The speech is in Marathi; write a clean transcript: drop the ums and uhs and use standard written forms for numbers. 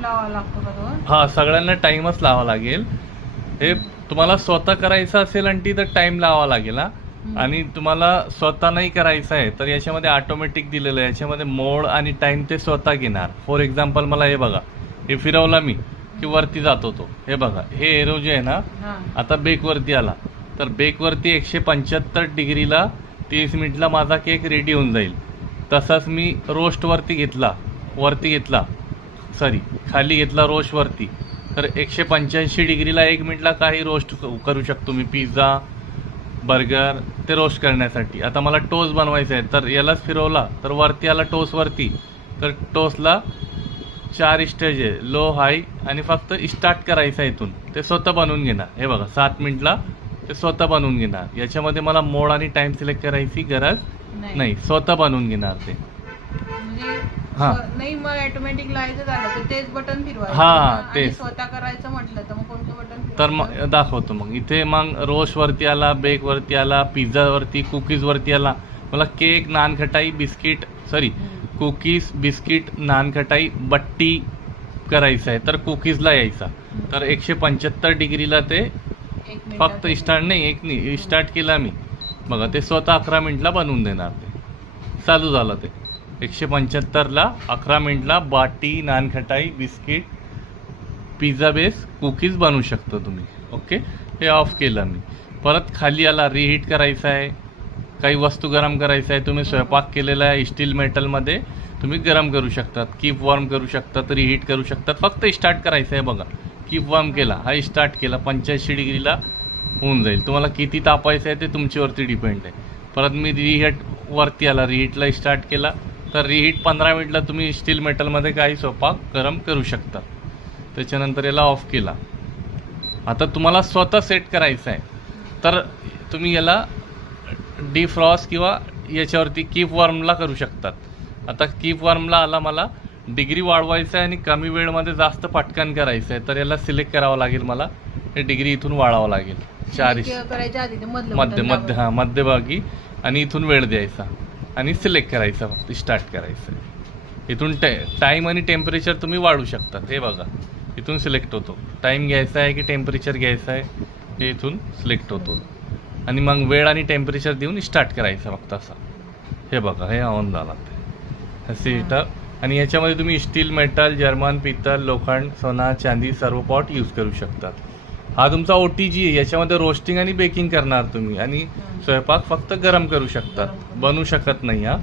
लावावा लागतो का दोन? हा, सगळ्यांना टाइमच लावा लागेल. हे तुम्हाला स्वतः करायचं असेल आणि तर टाइम लावावा लागेल हा. आणि तुम्हाला स्वतः नाही करायचं आहे तर याच्यामध्ये ऑटोमॅटिक दिलेलं आहे, याच्यामध्ये मोड आणि टाइम ते स्वतः घेणार. फॉर एक्झाम्पल मला हे बघा, हे फिरवला मी की वरती जातो तो. हे बघा, हे एरो जे आहे ना, आता बेकवरती आला तर बेकवरती 175 डिग्रीला 30 मिनिटला माझा केक रेडी होऊन जाईल. तसाच मी रोस्टवरती घेतला, खाली घेतला रोस्टवरती, तर 185 डिग्रीला 1 मिनिटला काही रोस्ट करू शकतो मी. पिझ्झा, बर्गर ते रोस्ट करण्यासाठी. आता मला टोस्ट बनवायचं आहे तर यालाच फिरवला तर वरती आला टोस्टवरती, तर टोस्टला 4 स्टेज आहे, लो, हाय, आणि फक्त स्टार्ट करायचं आहे. इथून ते स्वतः बनवून घेणार. हे बघा, 7 मिनिटला ते स्वतः बनवून घेणार. याच्यामध्ये मला मोड आणि टाइम सिलेक्ट करायची गरज नाही, स्वतः बनवून घेणार ते. हा, नाही मग ऑटोमॅटिक लावायचं झालं तर तेच बटन फिरवायचं. हा, तेच. स्वतः करायचं म्हटलं तर मग कोणतं बटन? तर मग दाखवतो. मग इथे मग रोस्ट वरती आला, बेक वरती आला, पिझ्झा वरती, कुकीज वरती आला. मला cake, nankhatai, biscuit, cookies, biscuit, nankhatai, बट्टी करायचं आहे तर कुकीजला यायचा. तर 175 डिग्रीला ते फक्त स्टार्ट केला मी. बघा, ते स्वतः 11 मिनिटला बनवून देणार. ते चालू झालं. ते 175ला 11 मिनिटला बाटी, nankhatai, biscuit, pizza base, cookies बनवू शकतो तुम्ही. ओके, हे ऑफ केलं मी. परत खाली आला, रिहीट करायचं आहे, काही वस्तू गरम करायचं आहे. तुम्ही स्वयंपाक केलेला आहे स्टील मेटलमध्ये, तुम्ही गरम करू शकतात, कीप वॉर्म करू शकतात, रिहीट करू शकतात. फक्त स्टार्ट करायचं आहे. बघा, कीप वॉर्म केला, हा स्टार्ट केला, 85 डिग्रीला होऊन जाईल. तुम्हाला किती तापायचं आहे ते तुमच्यावरती डिपेंड आहे. परत मी रिहीट वरती आला, रिहीटला स्टार्ट केला, तर रिहीट 15 मिनिटला तुम्ही स्टील मेटलमध्ये काही स्वयंपाक गरम करू शकता. त्याच्यानंतर याला ऑफ केला. आता तुम्हाला स्वतः सेट करायचं आहे तर तुम्ही याला डिफ्रॉस्ट किंवा याच्यावरती कीप वॉर्मला करू शकतात. आता कीप वॉर्मला आला, मला डिग्री वाढवायचं आहे आणि कमी वेळमध्ये जास्त पटकन करायचं आहे तर याला सिलेक्ट करावं लागेल. मला हे डिग्री इथून वाढावं लागेल 40 मध्यभागी, आणि इथून वेळ द्यायचा आणि सिलेक्ट करायचा, फक्त स्टार्ट करायचं. इथून टाईम आणि टेम्परेचर तुम्ही वाढू शकतात. हे बघा, इथून सिलेक्ट होतो, टाईम घ्यायचा आहे की टेम्परेचर घ्यायचं आहे, हे इथून सिलेक्ट होतो. आणि मग वेळ आणि टेम्परेचर देऊन स्टार्ट करायचं फक्त असं. हे बघा, हे ऑन झाला असे इथं. आणि याच्यामध्ये तुम्ही स्टील, मेटल, जर्मन, पित्तल, लोखंड, सोना, चांदी सर्व पॉट यूज करू शकतात. हा तुमचा OTG आहे, याच्यामध्ये रोस्टिंग आणि बेकिंग करणार तुम्ही, आणि स्वयंपाक फक्त गरम करू शकतात, बनवू शकत नाही. हा